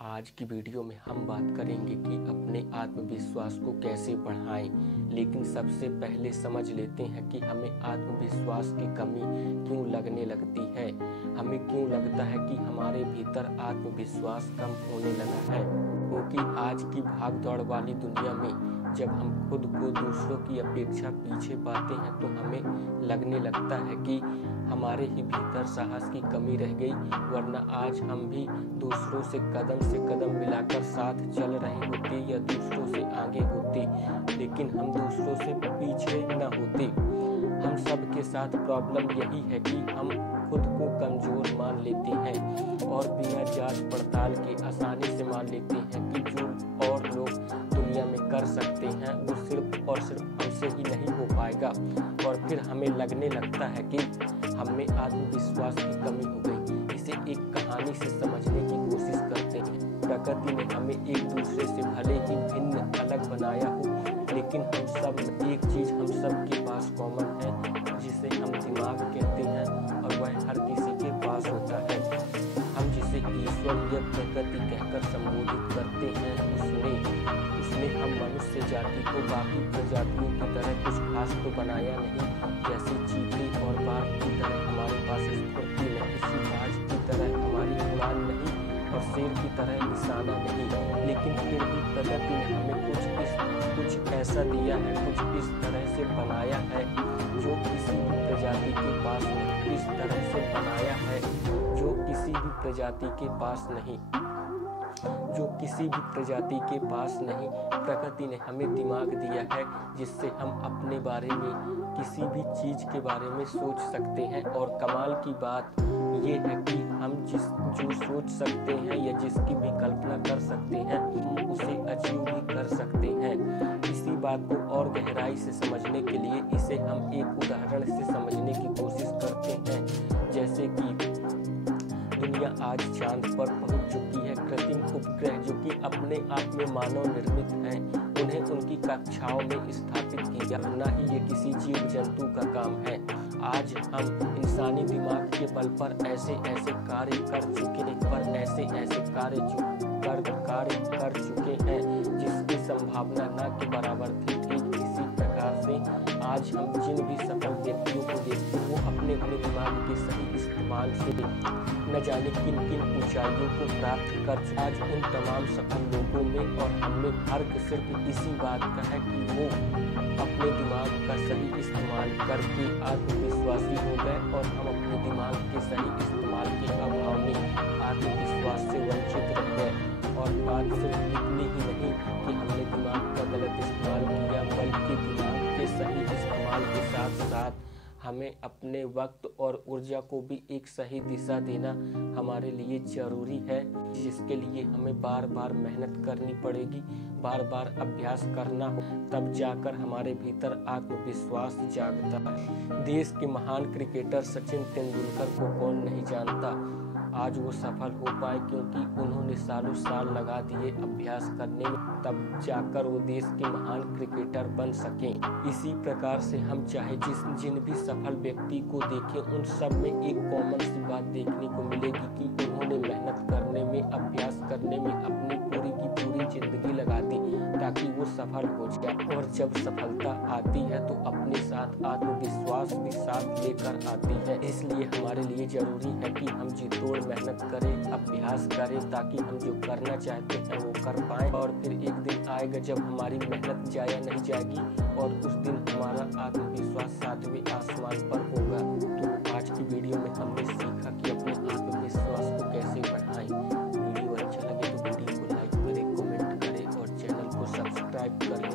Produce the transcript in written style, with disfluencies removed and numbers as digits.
आज की वीडियो में हम बात करेंगे कि अपने आत्मविश्वास को कैसे बढ़ाएं। लेकिन सबसे पहले समझ लेते हैं कि हमें आत्मविश्वास की कमी क्यों लगने लगती है। हमें क्यों लगता है कि हमारे भीतर आत्मविश्वास कम होने लगा है, क्योंकि आज की भाग दौड़ वाली दुनिया में जब हम खुद को दूसरों की अपेक्षा पीछे पाते हैं तो हमें लगने लगता है कि हमारे ही भीतर साहस की कमी रह गई, वरना आज हम भी दूसरों से कदम मिलाकर साथ चल रहे होते या दूसरों से आगे होते, लेकिन हम दूसरों से पीछे न होते। हम सब के साथ प्रॉब्लम यही है कि हम खुद को कमज़ोर मान लेते हैं और बिना जांच पड़ताल के आसानी से मान लेते हैं कि जो और लोग दुनिया में कर सकते हैं वो सिर्फ और सिर्फ हमसे ही नहीं हो पाएगा, और फिर हमें लगने लगता है कि हमें आत्मविश्वास की कमी हो गई। इसे एक कहानी से समझने की कोशिश करते हैं। प्रकृति ने हमें एक दूसरे से भले ही भिन्न अलग बनाया हो, लेकिन हम सब एक चीज़ हम सब के पास कॉमन है, जिसे हम दिमाग कहते हैं, और वह हर किसी के पास होता है। हम जिसे ईश्वर या प्रकृति कहकर संबोधित करते हैं, उसने हम मनुष्य जाति को बाकी प्रजातियों की तरह कुछ खास तो बनाया नहीं। जैसे चीते और बाघ की तरह हमारे पास स्फूर्ति नहीं, किसी बाज की तरह हमारी उड़ान नहीं, और शेर की तरह निशाना नहीं, लेकिन फिर भी प्रकृति ने हमें कुछ ऐसा दिया है, कुछ इस तरह से बनाया है जो किसी भी प्रजाति के पास नहीं, इस तरह से बनाया है जो किसी भी प्रजाति के पास नहीं, जो किसी भी प्रजाति के पास नहीं। प्रकृति ने हमें दिमाग दिया है जिससे हम अपने बारे में किसी भी चीज़ के बारे में सोच सकते हैं, और कमाल की बात ये है कि हम जो सोच सकते हैं या जिसकी भी कल्पना कर सकते हैं उसे अचीव भी कर सकते हैं। इसी बात को और गहराई से समझने के लिए इसे हम एक उदाहरण से समझने की कोशिश करते हैं। जैसे कि दुनिया आज चांद पर पहुंच चुकी है। कृत्रिम उपग्रह जो कि अपने आप में मानव निर्मित हैं, उन्हें उनकी कक्षाओं में स्थापित किया, न ही ये किसी जीव जंतु का काम है। आज हम इंसानी दिमाग के बल पर ऐसे कार्य कर चुके हैं जिसकी संभावना न के बराबर थी। ठीक इसी प्रकार से आज हम जिन भी सफल व्यक्तियों को देखते हैं वो अपने दिमाग के सही इस्तेमाल से न जाने किन ऊंचाइयों को प्राप्त कर चुके। आज उन तमाम सफल लोगों में और हमें फर्क सिर्फ इसी बात का है कि वो अपने दिमाग का सही इस्तेमाल करके आत्मविश्वासी हो गए, और हम अपने दिमाग के सही इस्तेमाल के अभाव में आत्मविश्वास से वंचित रह गए। और बात सिर्फ इतनी ही नहीं कि हमने दिमाग का गलत इस्तेमाल किया, बल्कि दिमाग के सही इस्तेमाल के साथ साथ हमें अपने वक्त और ऊर्जा को भी एक सही दिशा देना हमारे लिए ज़रूरी है, जिसके लिए हमें बार बार मेहनत करनी पड़ेगी, बार बार अभ्यास करना हो, तब जाकर हमारे भीतर आत्मविश्वास जागता है। देश के महान क्रिकेटर सचिन तेंदुलकर को कौन नहीं जानता। आज वो सफल हो पाए क्योंकि उन्होंने सालों साल लगा दिए अभ्यास करने में, तब जाकर वो देश के महान क्रिकेटर बन सकें। इसी प्रकार से हम चाहे जिन भी सफल व्यक्ति को देखें, उन सब में एक कॉमन सी बात देखने को मिलेगी कि उन्होंने मेहनत करने में, अभ्यास करने में अपनी पूरी की पूरी जिंदगी लगा दी ताकि वो सफल हो जाए। और जब सफलता आती है तो अपने साथ आत्मविश्वास भी साथ लेकर आती है। इसलिए हमारे लिए ज़रूरी है कि हम जी तोड़ मेहनत करें, अभ्यास करें, ताकि हम जो करना चाहते हैं वो कर पाएं। और फिर एक दिन आएगा जब हमारी मेहनत जाया नहीं जाएगी, और उस दिन हमारा आत्मविश्वास 7वें आसमान पर होगा। तो आज की वीडियो में हमने सीखा कि अपने आत्मविश्वास को कैसे बढ़ाएं। वीडियो अच्छा लगे तो वीडियो को लाइक करें, कमेंट करें और चैनल को सब्सक्राइब करें।